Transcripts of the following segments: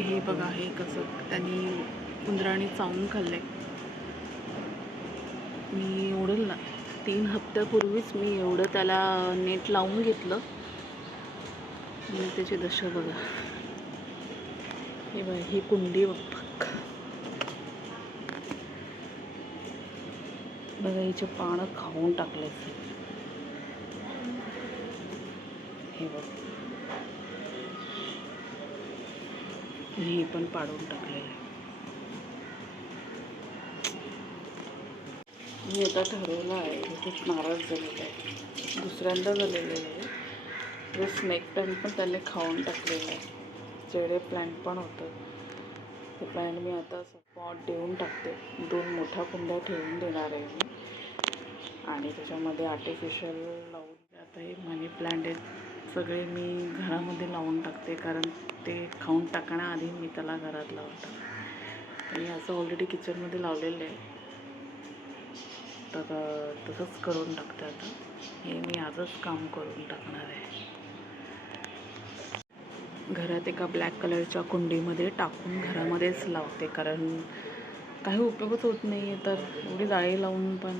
हे बघा हे कसं त्यांनी उंदराने चावून खाल्ले मी एवढं ना तीन हप्त्यापूर्वीच मी एवढं त्याला नेट लावून घेतलं. आणि त्याची दशा बघा. हे बघा ही कुंडी बघ. बघा हिचे पानं खाऊन टाकले हे बघ. हे पण पाडून टाकलेलं आहे. मी आता ठरवलं आहे मी खूप नाराज झालेलं आहे. दुसऱ्यांदा झालेलं आहे. ते स्नेक प्लॅन्ट पण त्याने खाऊन टाकलेलं आहे. जेडे प्लॅन्ट पण होतं ते प्लॅन्ट मी आता पॉट देऊन टाकते. दोन मोठ्या कुंड्या ठेवून देणार आहे मी. आणि त्याच्यामध्ये आर्टिफिशियल लावून आता हे मनी प्लॅन्ट आहेत सगळे मी घरामध्ये लावून टाकते कारण ते खाऊन टाकण्याआधी मी त्याला घरात लावतो. आणि असं ऑलरेडी किचनमध्ये लावलेलं आहे. तर तसंच करून टाकते आता. हे मी आजच काम करून टाकणार आहे. घरात एका ब्लॅक कलरच्या कुंडीमध्ये टाकून घरामध्येच लावते कारण काही उपयोगच होत नाही आहे तर एवढी जाळी लावून पण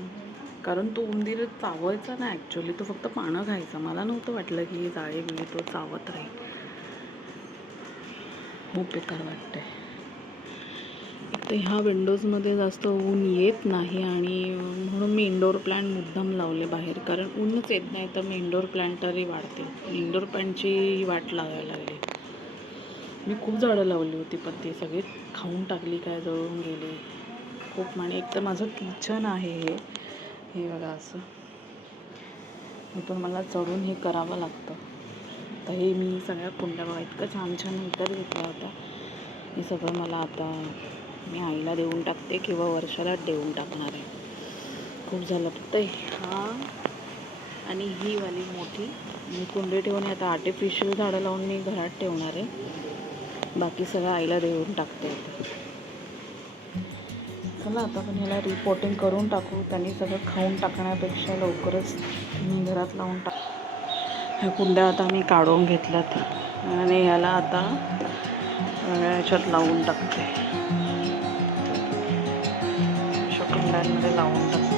कारण तो उंदीर चावायचा ना ॲक्च्युली तो फक्त पानं खायचा मला नव्हतं वाटलं की जाळी बिळी तो चावत राहील. खूप बेकार वाटतंय. तर ह्या विंडोजमध्ये जास्त ऊन येत नाही आणि म्हणून मी इंडोर प्लांट मुद्दाम लावले बाहेर. कारण ऊनच येत नाही तर मी इंडोर प्लॅन्ट तरी वाढते. इंडोर प्लांटची वाट लावायला लागली. मी खूप झाडं लावली होती पण ती सगळी खाऊन टाकली काय जळून गेली. खूप आणि एक तर माझं किचन आहे हे. हे बघा असं. हे पण मला चढून हे करावं लागतं. तर हे मी सगळ्या कुंड्या बघा इतकं छान छान विकत घेतला होता. हे सगळं मला आता मी आईला देऊन टाकते किंवा वर्षाला देऊन टाकणार आहे. खूप झालं फक्त हा. आणि ही वाली मोठी. मी कुंडी ठेवून आता आर्टिफिशियल झाडं लावून मी घरात ठेवणार आहे. बाकी सगळं आईला देऊन टाकते आता. चला आता आपण ह्याला रिपोर्टिंग करून टाकू. त्यांनी सगळं खाऊन टाकण्यापेक्षा लवकरच मी घरात लावून टाक. ह्या कुंड्या आता मी काढून घेतल्यात. आणि ह्याला आता ह्याच्यात लावून टाकते. अशा कुंड्यांमध्ये लावून टाकते.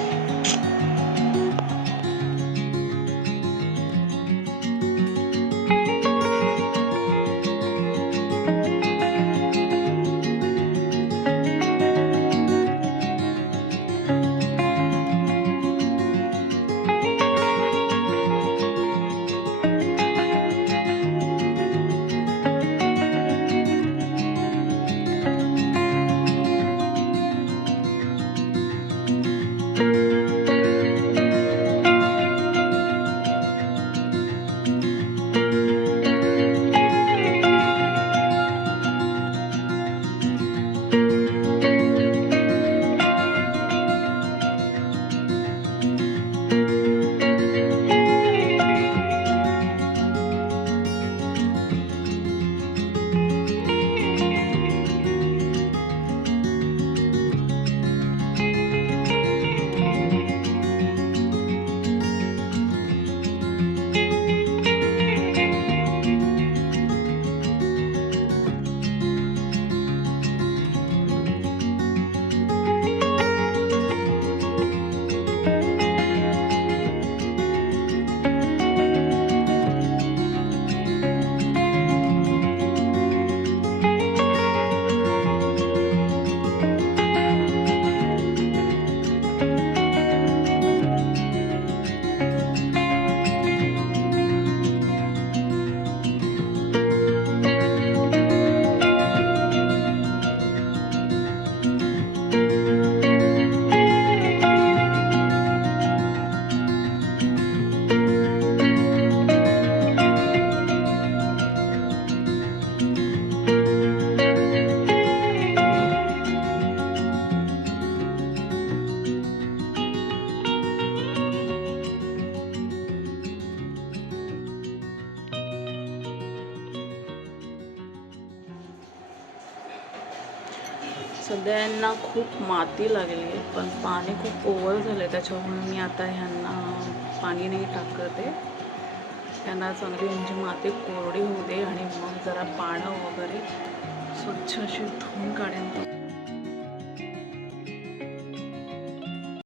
सध्या यांना खूप माती लागली आहे पण पाणी खूप ओव्हर झालं आहे त्याच्यामुळे मी आता ह्यांना पाणी नाही टाकत. आहे त्यांना चांगली म्हणजे माती कोरडी होऊ दे आणि मग जरा पानं वगैरे स्वच्छ अशी धुवून काढेन.